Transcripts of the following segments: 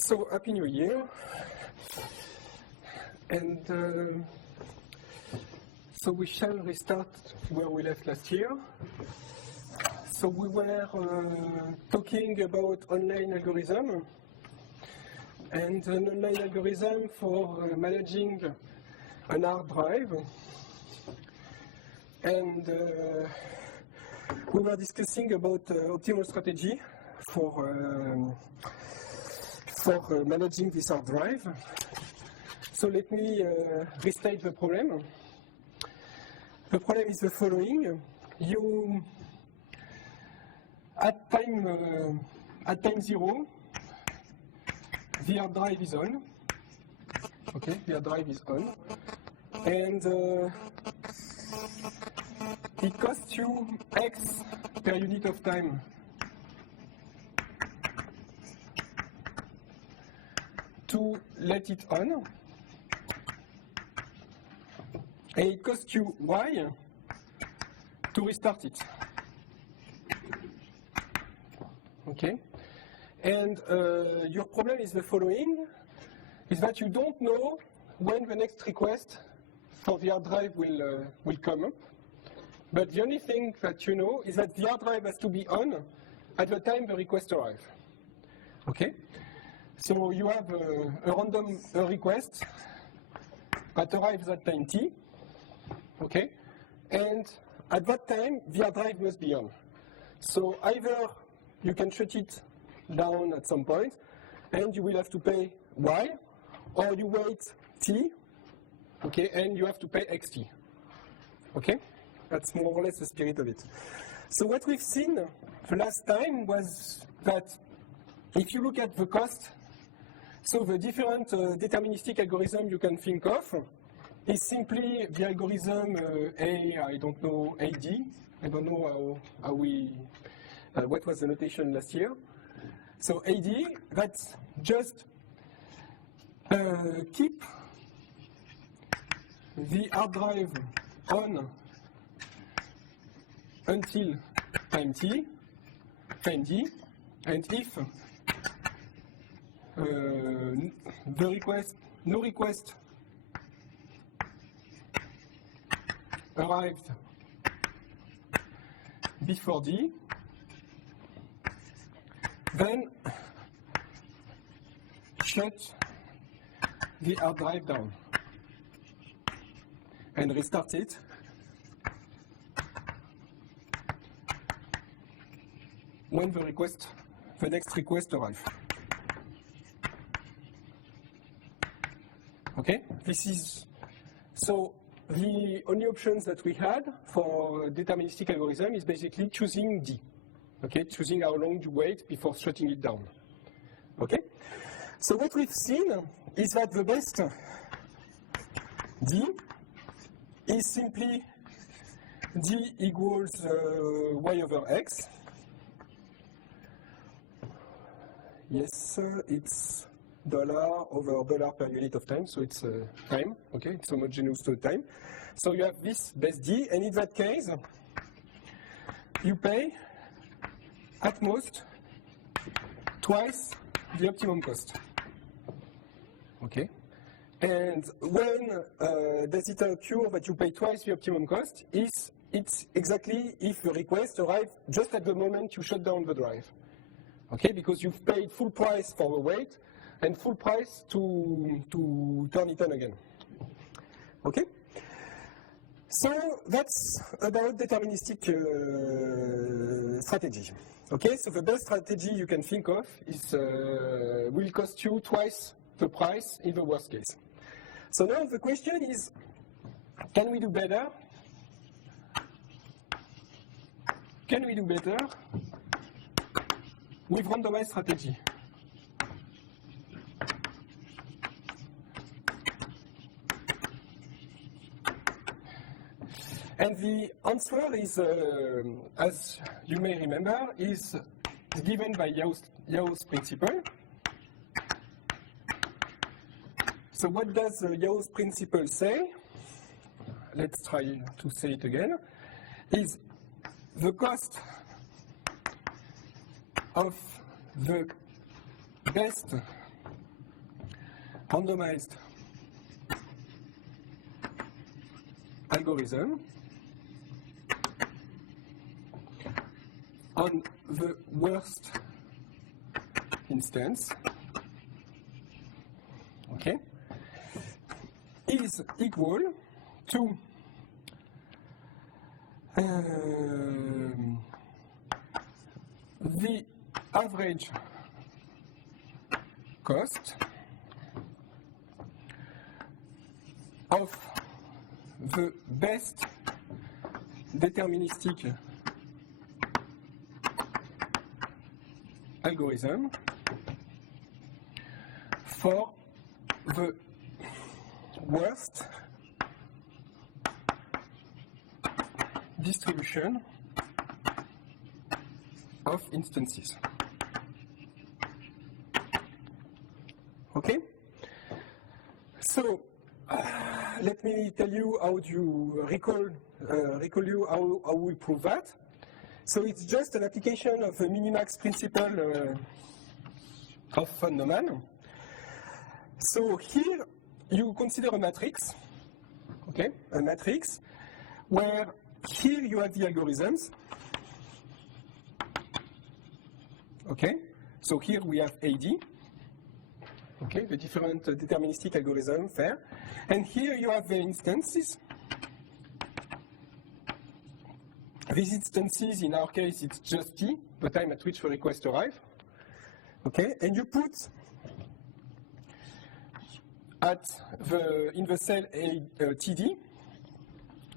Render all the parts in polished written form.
So, Happy New Year. And so we shall restart where we left last year. So we were talking about online algorithm and an online algorithm for managing an hard drive. And we were discussing about optimal strategy for managing this hard drive. So let me restate the problem. The problem is the following. You at time 0, the hard drive is on. Okay, the hard drive is on. And it costs you X per unit of time. To let it on, and it costs you Y to restart it. Okay, and your problem is the following: is that you don't know when the next request for the hard drive will come up, but the only thing that you know is that the hard drive has to be on at the time the request arrives. Okay. So you have a random request that arrives at time t, okay? And at that time, the hard drive must be on. So either you can shut it down at some point, and you will have to pay y, or you wait t, okay, and you have to pay xt, okay? That's more or less the spirit of it. So what we've seen the last time was that if you look at the cost, so the different deterministic algorithm you can think of is simply the algorithm I don't know, AD. I don't know how we, what was the notation last year. So AD, that's just keep the hard drive on until time t, time d, and if the request, no request arrived before D, then shut the hard drive down and restart it when the next request arrives. Okay, this is, so the only options that we had for deterministic algorithm is basically choosing D. Okay, choosing how long you wait before shutting it down. Okay, so what we've seen is that the best D is simply D equals y over x. Yes, it's dollar over dollar per unit of time, so it's time, okay, it's homogeneous to time. So you have this base D, and in that case, you pay at most twice the optimum cost. Okay, and when does it occur that you pay twice the optimum cost? It's exactly if the request arrives just at the moment you shut down the drive. Okay, because you've paid full price for the wait, and full price to turn it on again. Okay? So that's about deterministic strategy. Okay, so the best strategy you can think of is will cost you twice the price in the worst case. So now the question is, can we do better? Can we do better with randomized strategy? And the answer is, as you may remember, is given by Yau's principle. So what does Yau's principle say? Let's try to say it again. Is the cost of the best randomized algorithm on the worst instance, okay, is equal to the average cost of the best deterministic algorithm for the worst distribution of instances. Okay? So, let me tell you how to recall you how we prove that. So it's just an application of the minimax principle of von Neumann. So here you consider a matrix, okay, a matrix where here you have the algorithms, okay. So here we have AD, okay, the different deterministic algorithms there, and here you have the instances. These instances, in our case, it's just t, the time at which the request arrives. Okay, and you put in the cell TD,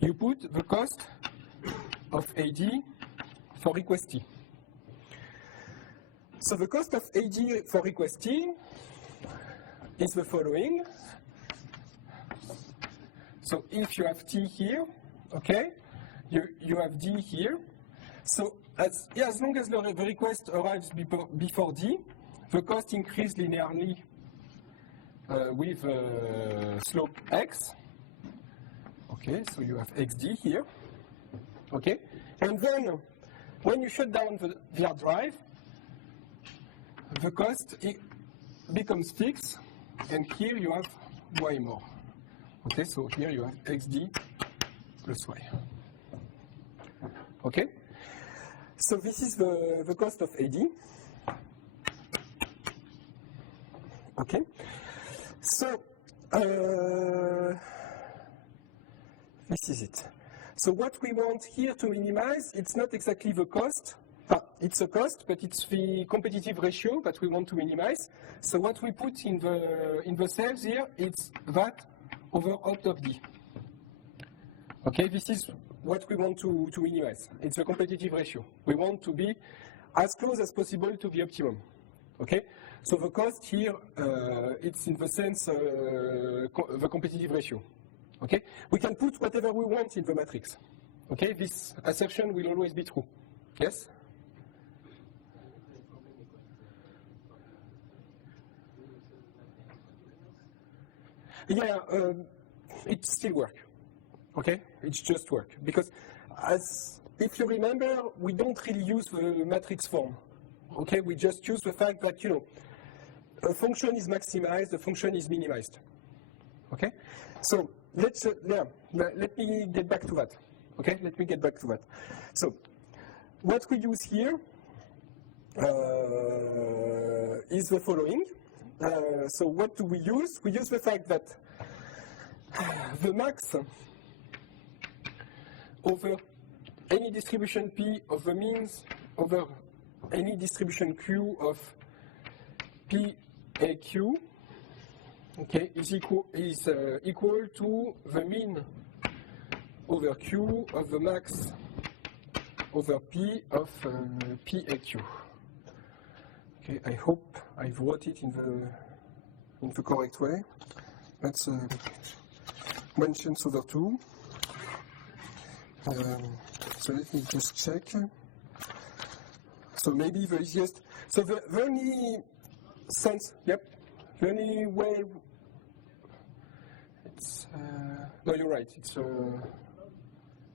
you put the cost of AD for request t. So the cost of AD for request t is the following. So if you have t here, okay, you have d here. So as long as the request arrives before d, the cost increases linearly with slope x. Okay, so you have xd here. Okay, and then when you shut down the hard drive, the cost becomes fixed, and here you have y more. Okay, so here you have xd plus y. Okay, so this is the cost of AD. Okay, so this is it. So what we want here to minimize, it's not exactly the cost. It's a cost, but it's the competitive ratio that we want to minimize. So what we put in the cells here, it's that over opt of d. Okay, this is what we want to minimize. It's a competitive ratio. We want to be as close as possible to the optimum. Okay, so the cost here, it's in the sense the competitive ratio. Okay, we can put whatever we want in the matrix. Okay, this assertion will always be true. Yes? Yeah, it still works. Okay, it's just work because, if you remember, we don't really use the matrix form. Okay, we just use the fact that a function is maximized, a function is minimized. Okay, so let me get back to that. Okay, let me get back to that. So what we use here is the following. So what do we use? We use the fact that the max over any distribution P of the means over any distribution Q of P A Q, okay, is equal to the mean over Q of the max over P of P A Q. Okay, I hope I wrote it in the correct way. That's 1 chance over 2. So let me just check. So maybe the easiest. So the only sense, yep, the only way. It's no, you're right. It's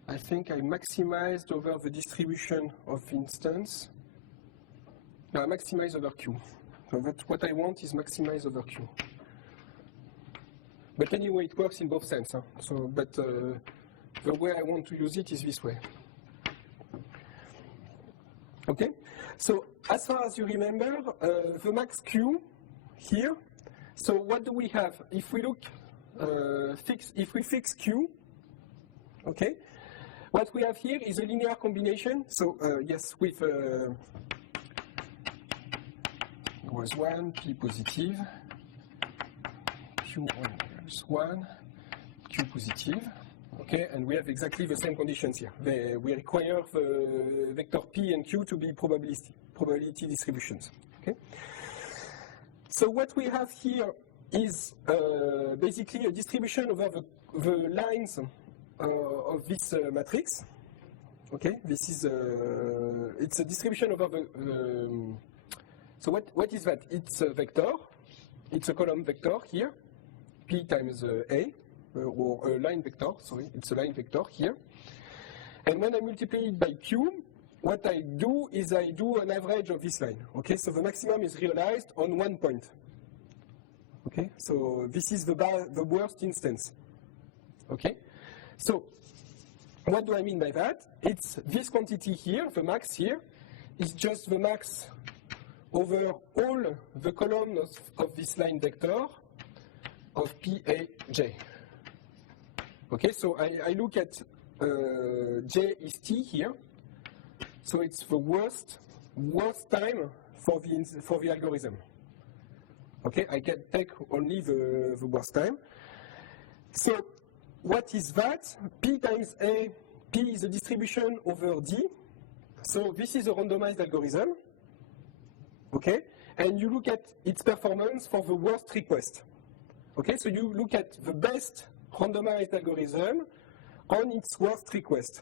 I think I maximized over the distribution of instance. No, I maximize over Q. So that's what I want is maximize over Q. But anyway, it works in both sense. Huh? So, but the way I want to use it is this way. Okay. So as far as you remember, the max Q here. So what do we have? If we look, if we fix Q, okay, what we have here is a linear combination. So yes, with was 1, P positive, Q minus 1, Q positive. Okay, and we have exactly the same conditions here. We require the vector P and Q to be probability distributions. Okay. So what we have here is basically a distribution over the lines of this matrix. Okay, this is it's a distribution over the. So what is that? It's a vector. It's a column vector here, P times A. Or a line vector, sorry, it's a line vector here. And when I multiply it by Q, what I do is I do an average of this line. Okay, so the maximum is realized on one point. Okay, so this is the worst instance. Okay, so what do I mean by that? It's this quantity here, the max here, is just the max over all the columns of this line vector of Paj. Okay, so I look at J is T here, so it's the worst time for the algorithm. Okay, I can take only the worst time. So what is that? P times A, P is a distribution over D. So this is a randomized algorithm. Okay, and you look at its performance for the worst request. Okay, so you look at the best randomized algorithm on its worst request.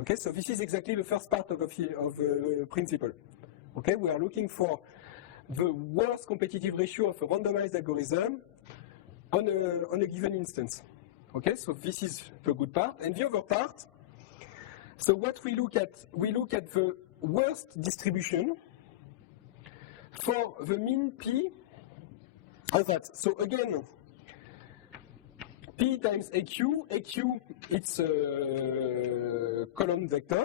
Okay, so this is exactly the first part of the principle. Okay, we are looking for the worst competitive ratio of a randomized algorithm on a given instance. Okay, so this is the good part. And the other part, so what we look at the worst distribution for the mean P of that. So again, P times AQ, it's a column vector,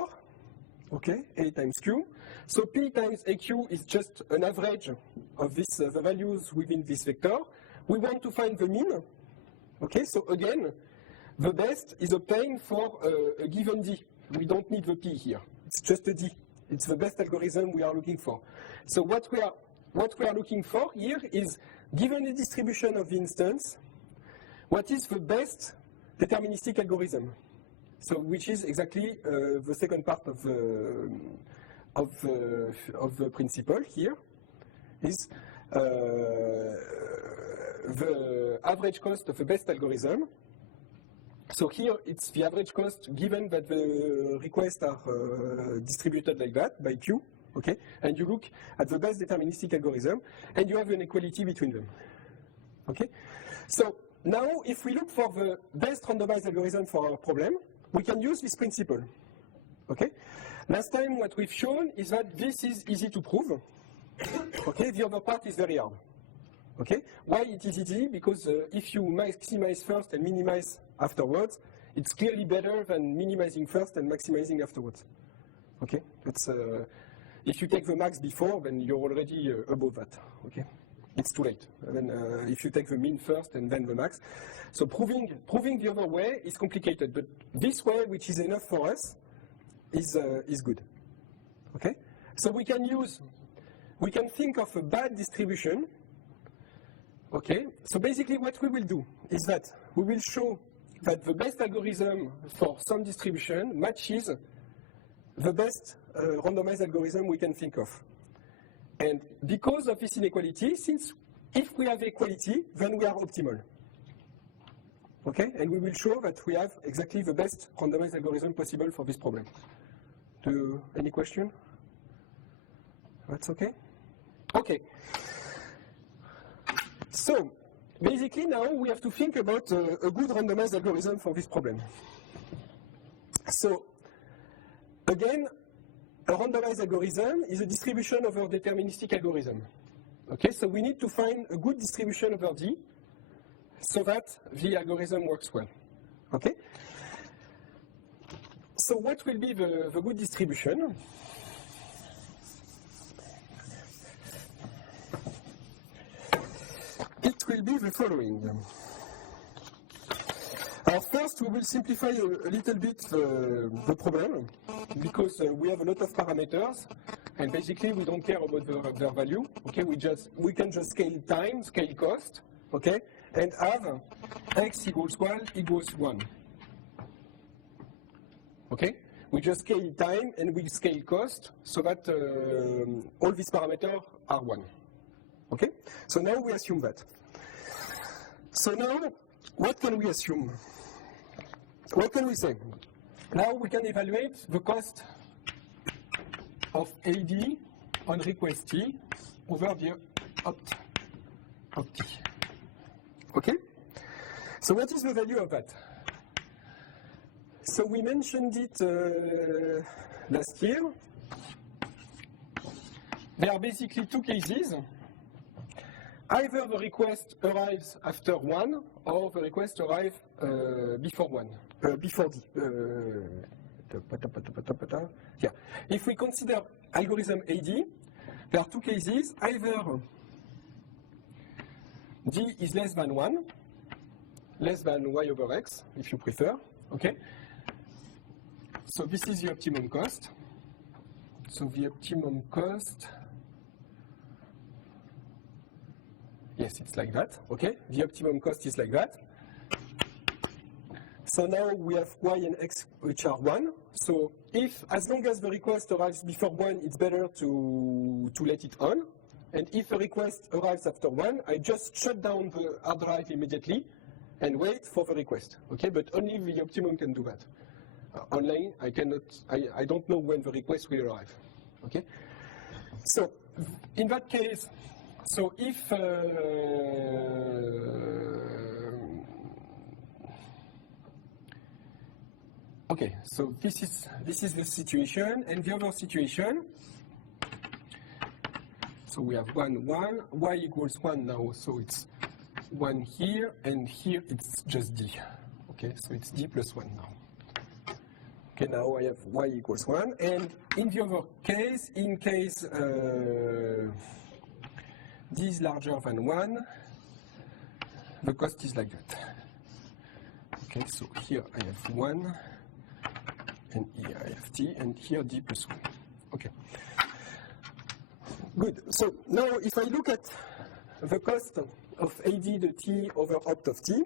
okay, A times Q. So P times AQ is just an average of this, the values within this vector. We want to find the mean, okay, so again, the best is obtained for a given D. We don't need the P here, it's just a D. It's the best algorithm we are looking for. So what we are looking for here is, given the distribution of the instance, what is the best deterministic algorithm? So, which is exactly the second part of the principle here, is the average cost of the best algorithm. So here it's the average cost given that the requests are distributed like that by Q, okay? And you look at the best deterministic algorithm, and you have an equality between them, okay? So now, if we look for the best randomized algorithm for our problem, we can use this principle, okay? Last time what we've shown is that this is easy to prove, okay? The other part is very hard, okay? Why it is easy? Because if you maximize first and minimize afterwards, it's clearly better than minimizing first and maximizing afterwards, okay? It's, if you take the max before, then you're already above that, okay? It's too late. And then if you take the mean first and then the max. So proving the other way is complicated, but this way, which is enough for us, is good. Okay? So we can think of a bad distribution. Okay? So basically what we will do is that we will show that the best algorithm for some distribution matches the best randomized algorithm we can think of. And because of this inequality, since if we have equality, then we are optimal. Okay? And we will show that we have exactly the best randomized algorithm possible for this problem. Any question? That's okay? Okay. So, basically now we have to think about a good randomized algorithm for this problem. So, again, a randomized algorithm is a distribution over deterministic algorithm. Okay, so we need to find a good distribution over D so that the algorithm works well. Okay? So what will be the good distribution? It will be the following. First, we will simplify a little bit the problem, because we have a lot of parameters, and basically we don't care about their value. Okay, we can just scale time, scale cost, okay, and have x equals 1 equals 1. Okay, we just scale time and we scale cost so that all these parameters are 1. Okay, so now we assume that. So now, what can we assume? What can we say? Now we can evaluate the cost of AD on request T over the opt of T. Okay? So what is the value of that? So we mentioned it last year. There are basically two cases. Either the request arrives after 1 or the request arrives before 1. Before D. Yeah. If we consider algorithm AD, there are two cases. Either D is less than 1, less than y over x, if you prefer. Okay? So this is the optimum cost. So the optimum cost, yes, it's like that. Okay? The optimum cost is like that. So now we have y and x which are 1. So if, as long as the request arrives before 1, it's better to let it on. And if a request arrives after 1, I just shut down the hard drive immediately and wait for the request. Okay, but only the optimum can do that. Online, I cannot. I don't know when the request will arrive. Okay, so in that case, so if okay, so this is the situation, and the other situation. So we have 1, 1, y equals 1 now, so it's 1 here, and here it's just d. Okay, so it's d plus 1 now. Okay, now I have y equals 1, and in the other case, in case d is larger than 1, the cost is like that. Okay, so here I have 1, and here I have t, and here d plus 1. Okay. Good. So now if I look at the cost of AD the t over opt of t,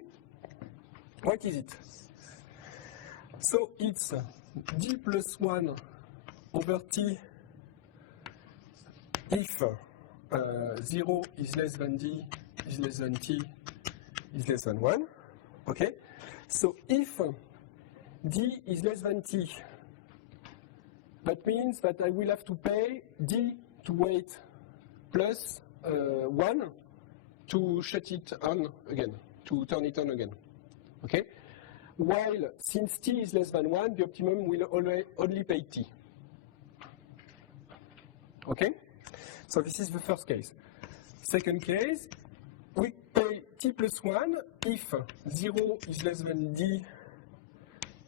what is it? So it's d plus 1 over t if 0 is less than d, is less than t, is less than 1. Okay? So if d is less than t, that means that I will have to pay d to wait plus 1 to shut it on again, to turn it on again. Okay? While since t is less than 1, the optimum will only pay t. Okay? So this is the first case. Second case, we pay t plus 1 if 0 is less than d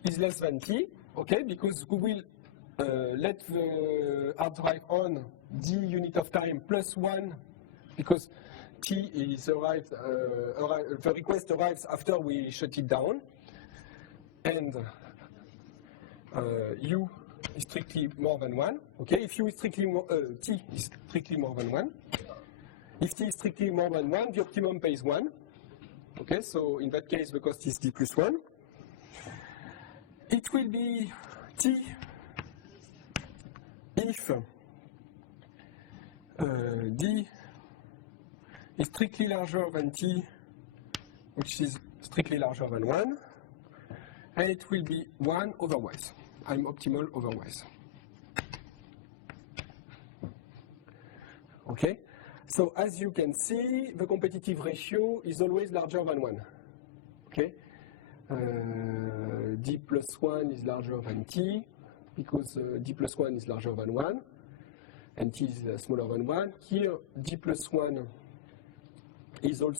is less than t. Okay? Because we will let the hard drive on d unit of time plus 1 because t is arrived, the request arrives after we shut it down, and u is strictly more than 1. Okay, if u is strictly more, t is strictly more than 1. If t is strictly more than 1, the optimum pays 1. Okay, so in that case the cost is d plus 1. It will be t if d is strictly larger than t, which is strictly larger than 1, and it will be 1 otherwise. I'm optimal otherwise. Okay? So as you can see, the competitive ratio is always larger than 1. Okay? D plus 1 is larger than t, because d plus 1 is larger than 1, and t is smaller than 1. Here, d plus 1 is also